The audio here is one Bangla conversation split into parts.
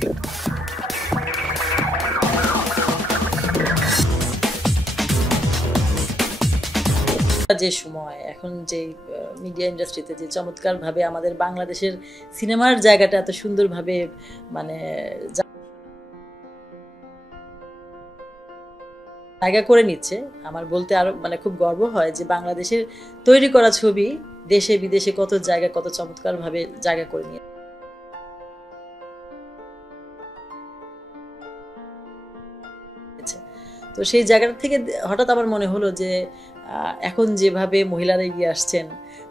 যে সময় এখন যে মিডিয়া ইন্ডাস্ট্রিতে যে চমৎকারভাবে আমাদের বাংলাদেশের সিনেমার জায়গাটা এত সুন্দরভাবে মানে জায়গা করে নিচ্ছে, আমার বলতে আরো মানে খুব গর্ব হয় যে বাংলাদেশের তৈরি করা ছবি দেশে বিদেশে কত জায়গা কত চমৎকারভাবে জায়গা করে নিয়ে। তো সেই জায়গাটা থেকে হঠাৎ আমার মনে হলো যে এখন যেভাবে মহিলারা এগিয়ে আসছেন,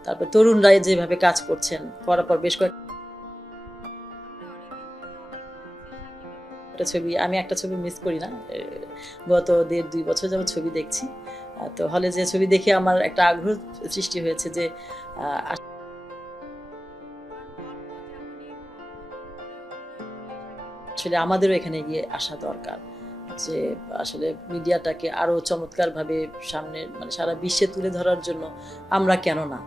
তারপর তরুণরা যেভাবে কাজ করছেন, করার পর বেশ কয়েকটা ছবি, আমি একটা ছবি মিস করি না, গত 1.5-2 বছর যাবত ছবি দেখছি। তো হলে যে ছবি দেখে আমার একটা আগ্রহ সৃষ্টি হয়েছে যে আসলে আমাদেরও এখানে এগিয়ে আসা দরকার, যে আসলে মিডিয়াটাকে আরো চমৎকারভাবে সামনে মানে সারা বিশ্বে তুলে ধরার জন্য আমরা কেন না।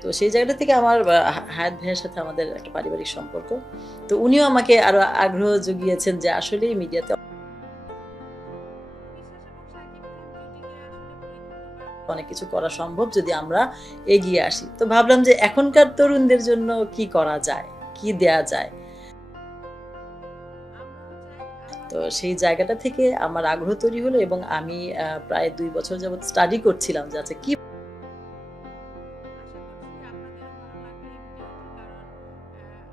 তো সেই জায়গাটা থেকে আমার হায়াত ভাইয়ের সাথে আমাদের একটা পারিবারিক সম্পর্ক, তো উনিও আমাকে আরো আগ্রহ জুগিয়েছেন যে আসলেই মিডিয়াতে অনেক কিছু করা সম্ভব যদি আমরা এগিয়ে আসি। তো ভাবলাম যে এখনকার তরুণদের জন্য কি করা যায়, কি দেয়া যায়। তো সেই জায়গাটা থেকে আমার আগ্রহ তৈরি হলো এবং আমি প্রায় 2 বছর যাবত স্টাডি করছিলাম যে আচ্ছা কি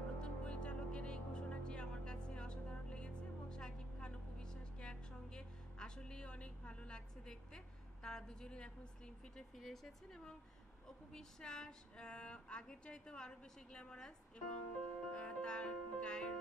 নতুন পরিচালকের এই ঘোষণাটি আমার কাছে অসাধারণ লেগেছে এবং শাকিব খান অপু বিশ্বাসকে একসঙ্গে আসলেই অনেক ভালো লাগছে দেখতে। তারা দুজনেই এখন স্লিম ফিটে ফিরে এসেছেন এবং অপু বিশ্বাস আগের চাইতেও আরও বেশি গ্ল্যামারাস এবং তার গায়ের